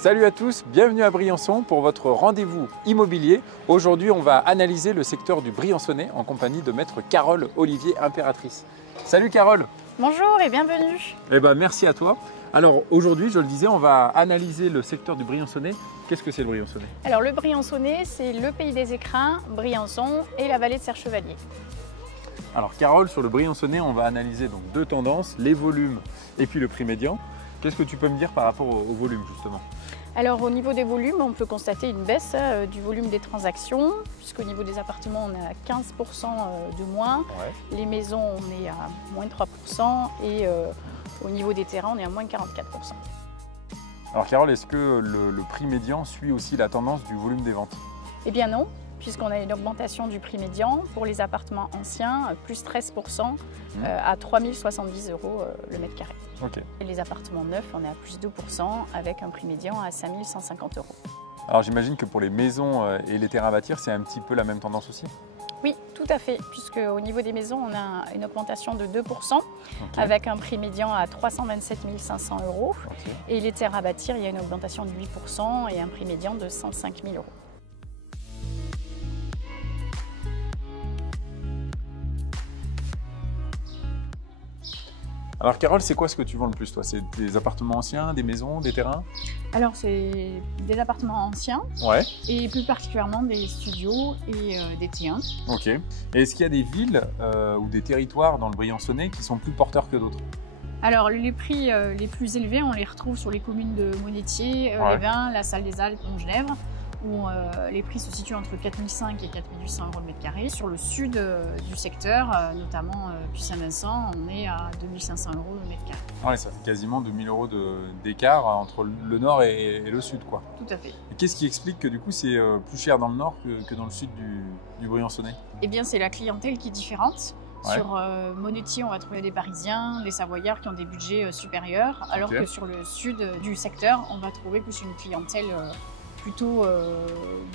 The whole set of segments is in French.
Salut à tous, bienvenue à Briançon pour votre rendez-vous immobilier. Aujourd'hui, on va analyser le secteur du Briançonnais en compagnie de maître Carole Olivier Impératrice. Salut Carole. Bonjour et bienvenue. Merci à toi. Alors aujourd'hui, je le disais, on va analyser le secteur du Briançonnais. Qu'est-ce que c'est le Briançonnais? Alors le Briançonnais, c'est le pays des écrins, Briançon et la vallée de Serre-Chevalier. Alors Carole, sur le Briançonnais, on va analyser donc deux tendances, les volumes et puis le prix médian. Qu'est-ce que tu peux me dire par rapport au volume justement? Alors au niveau des volumes, on peut constater une baisse du volume des transactions, puisqu'au niveau des appartements, on est à 15% de moins. Ouais. Les maisons, on est à moins de 3% et au niveau des terrains, on est à moins de 44%. Alors Carole, est-ce que le prix médian suit aussi la tendance du volume des ventes? Eh bien non, puisqu'on a une augmentation du prix médian pour les appartements anciens, plus 13% à 3 070 € le mètre carré. Okay. Et les appartements neufs, on est à plus 2% avec un prix médian à 5 150 €. Alors j'imagine que pour les maisons et les terrains à bâtir, c'est un petit peu la même tendance aussi? Oui, tout à fait, puisque au niveau des maisons, on a une augmentation de 2% avec un prix médian à 327 500 €. Et les terrains à bâtir, il y a une augmentation de 8% et un prix médian de 105 000 €. Alors Carole, c'est quoi ce que tu vends le plus toi? C'est des appartements anciens, des maisons, des terrains? Alors c'est des appartements anciens, ouais. Et plus particulièrement des studios et des T1. Ok. Et est-ce qu'il y a des villes ou des territoires dans le Briançonnais qui sont plus porteurs que d'autres? Alors les prix les plus élevés, on les retrouve sur les communes de Monétier, Les Vins, la Salle des Alpes, Montgenèvre, où les prix se situent entre 4 500 et 4 800 € le mètre carré. Sur le sud du secteur, notamment Puy-Saint-Vincent, on est à 2 500 € le mètre carré. Ouais, ça fait quasiment 2 000 € d'écart entre le nord et le sud, quoi. Tout à fait. Et qu'est-ce qui explique que du coup c'est plus cher dans le nord que dans le sud du Briançonnais? Eh bien, c'est la clientèle qui est différente. Ouais. Sur Monétier, on va trouver des Parisiens, des Savoyards qui ont des budgets supérieurs, alors que sur le sud du secteur, on va trouver plus une clientèle plutôt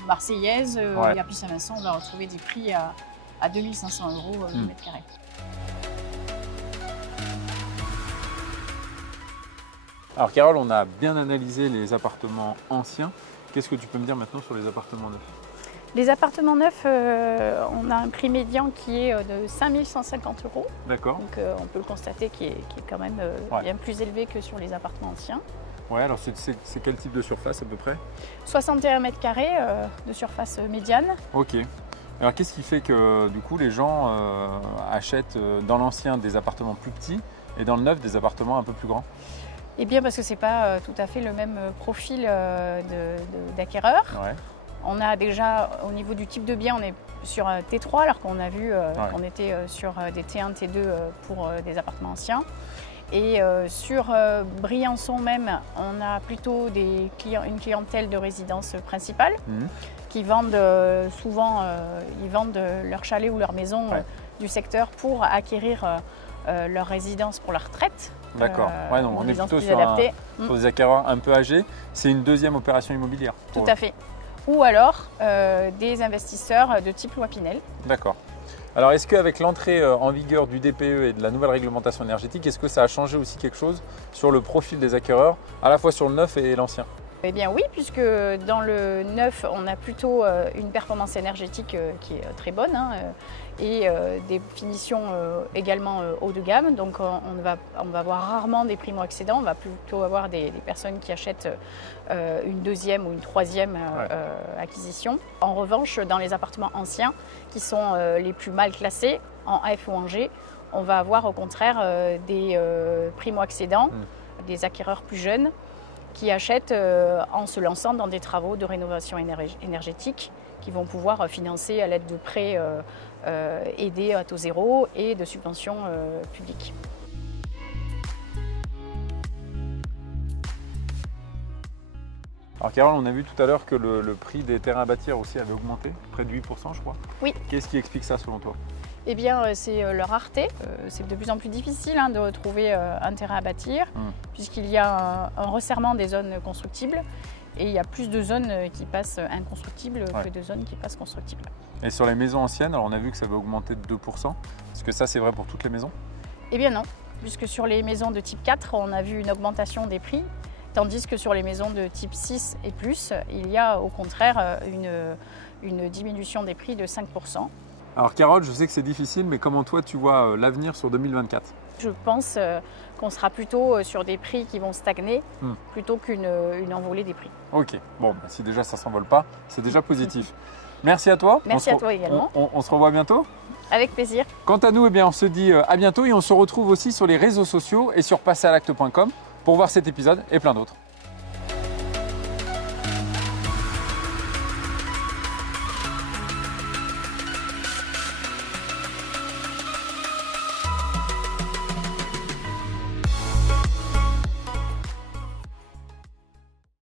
marseillaise. Et à Puy-Saint-Vincent, on va retrouver des prix à 2 500 € le mètre carré. Alors Carole, on a bien analysé les appartements anciens. Qu'est-ce que tu peux me dire maintenant sur les appartements neufs? Les appartements neufs, on a un prix médian qui est de 5 150 €. D'accord. Donc on peut le constater qui est quand même bien plus élevé que sur les appartements anciens. Ouais, alors c'est quel type de surface à peu près? 61 mètres carrés de surface médiane. Ok. Alors qu'est-ce qui fait que du coup les gens achètent dans l'ancien des appartements plus petits et dans le neuf des appartements un peu plus grands? Eh bien parce que ce n'est pas tout à fait le même profil d'acquéreur. Ouais. On a déjà, au niveau du type de bien, on est sur un T3 alors qu'on a vu qu'on était sur des T1, T2 pour des appartements anciens. Et sur Briançon même, on a plutôt une clientèle de résidence principale qui vendent souvent ils vendent leur chalet ou leur maison du secteur pour acquérir leur résidence pour la retraite. D'accord. Donc on est plutôt sur des acquéreurs un peu âgés. C'est une deuxième opération immobilière. Tout à fait. Ou alors des investisseurs de type loi Pinel. D'accord. Alors est-ce qu'avec l'entrée en vigueur du DPE et de la nouvelle réglementation énergétique, est-ce que ça a changé aussi quelque chose sur le profil des acquéreurs, à la fois sur le neuf et l'ancien? Eh bien oui, puisque dans le neuf, on a plutôt une performance énergétique qui est très bonne et des finitions également haut de gamme. Donc on va avoir rarement des primo-accédants, on va plutôt avoir des personnes qui achètent une deuxième ou une troisième acquisition. En revanche, dans les appartements anciens, qui sont les plus mal classés, en F ou en G, on va avoir au contraire des primo-accédants, des acquéreurs plus jeunes, qui achètent en se lançant dans des travaux de rénovation énergétique qui vont pouvoir financer à l'aide de prêts aidés à taux zéro et de subventions publiques. Alors Carole, on a vu tout à l'heure que le prix des terrains à bâtir aussi avait augmenté, près de 8% je crois. Oui. Qu'est-ce qui explique ça selon toi? Eh bien, c'est leur rareté. C'est de plus en plus difficile de retrouver un terrain à bâtir, puisqu'il y a un resserrement des zones constructibles et il y a plus de zones qui passent inconstructibles que de zones qui passent constructibles. Et sur les maisons anciennes, alors on a vu que ça avait augmenté de 2%. Est-ce que ça, c'est vrai pour toutes les maisons? Eh bien non, puisque sur les maisons de type 4, on a vu une augmentation des prix Tandis que sur les maisons de type 6 et plus, il y a au contraire une diminution des prix de 5%. Alors Carole, je sais que c'est difficile, mais comment toi tu vois l'avenir sur 2024? Je pense qu'on sera plutôt sur des prix qui vont stagner plutôt qu'une envolée des prix. Ok, bon, bah, si déjà ça ne s'envole pas, c'est déjà positif. Merci à toi. Merci à toi également. On se revoit bientôt. Avec plaisir. Quant à nous, eh bien, on se dit à bientôt et on se retrouve aussi sur les réseaux sociaux et sur passeralacte.com pour voir cet épisode et plein d'autres.